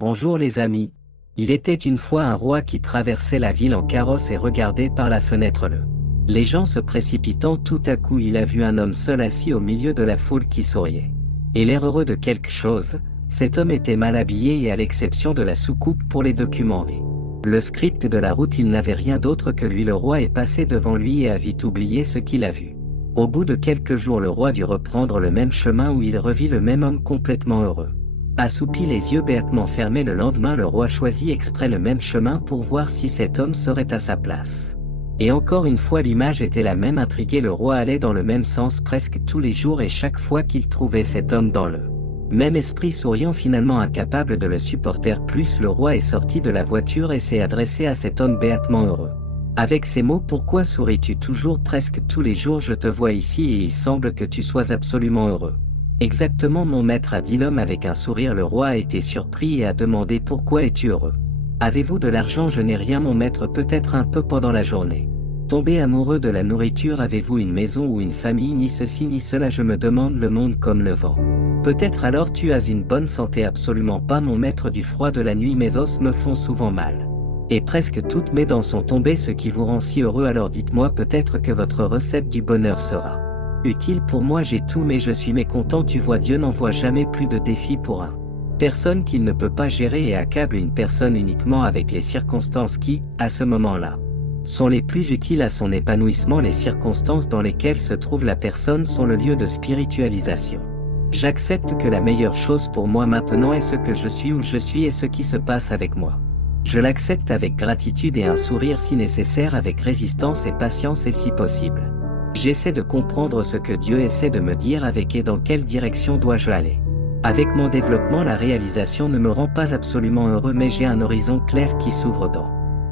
Bonjour les amis. Il était une fois un roi qui traversait la ville en carrosse et regardait par la fenêtre les gens se précipitant. Tout à coup il a vu un homme seul assis au milieu de la foule qui souriait. Et l'air heureux de quelque chose, cet homme était mal habillé et à l'exception de la soucoupe pour les documents et le script de la route, il n'avait rien d'autre que lui. Le roi est passé devant lui et a vite oublié ce qu'il a vu. Au bout de quelques jours, le roi dut reprendre le même chemin où il revit le même homme complètement heureux. Assoupi, les yeux béatement fermés, le lendemain le roi choisit exprès le même chemin pour voir si cet homme serait à sa place. Et encore une fois l'image était la même. Intrigué, le roi allait dans le même sens presque tous les jours et chaque fois qu'il trouvait cet homme dans le même esprit souriant, finalement incapable de le supporter plus, le roi est sorti de la voiture et s'est adressé à cet homme béatement heureux. Avec ces mots: pourquoi souris-tu toujours presque tous les jours? Je te vois ici et il semble que tu sois absolument heureux. Exactement mon maître, a dit l'homme avec un sourire. Le roi a été surpris et a demandé: pourquoi es-tu heureux? Avez-vous de l'argent? Je n'ai rien mon maître, peut-être un peu pendant la journée. Tombé amoureux de la nourriture? Avez-vous une maison ou une famille? Ni ceci ni cela, je me demande le monde comme le vent. Peut-être alors tu as une bonne santé? Absolument pas mon maître, du froid de la nuit mes os me font souvent mal. Et presque toutes mes dents sont tombées, ce qui vous rend si heureux. Alors dites-moi, peut-être que votre recette du bonheur sera utile pour moi. J'ai tout mais je suis mécontent. Tu vois, Dieu n'envoie jamais plus de défis pour un personne qu'il ne peut pas gérer et accable une personne uniquement avec les circonstances qui, à ce moment-là, sont les plus utiles à son épanouissement. Les circonstances dans lesquelles se trouve la personne sont le lieu de spiritualisation. J'accepte que la meilleure chose pour moi maintenant est ce que je suis, où je suis et ce qui se passe avec moi. Je l'accepte avec gratitude et un sourire si nécessaire, avec résistance et patience et si possible. J'essaie de comprendre ce que Dieu essaie de me dire avec et dans quelle direction dois-je aller. Avec mon développement, la réalisation ne me rend pas absolument heureux, mais j'ai un horizon clair qui s'ouvre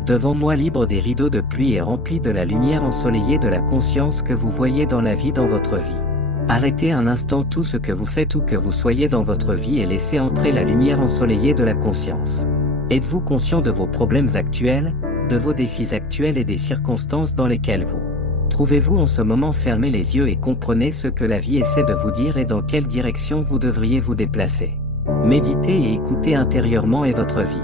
devant moi, libre des rideaux de pluie et rempli de la lumière ensoleillée de la conscience que vous voyez dans la vie, dans votre vie. Arrêtez un instant tout ce que vous faites, où que vous soyez dans votre vie, et laissez entrer la lumière ensoleillée de la conscience. Êtes-vous conscient de vos problèmes actuels, de vos défis actuels et des circonstances dans lesquelles vous trouvez-vous en ce moment? Fermez les yeux et comprenez ce que la vie essaie de vous dire et dans quelle direction vous devriez vous déplacer. Méditez et écoutez intérieurement et votre vie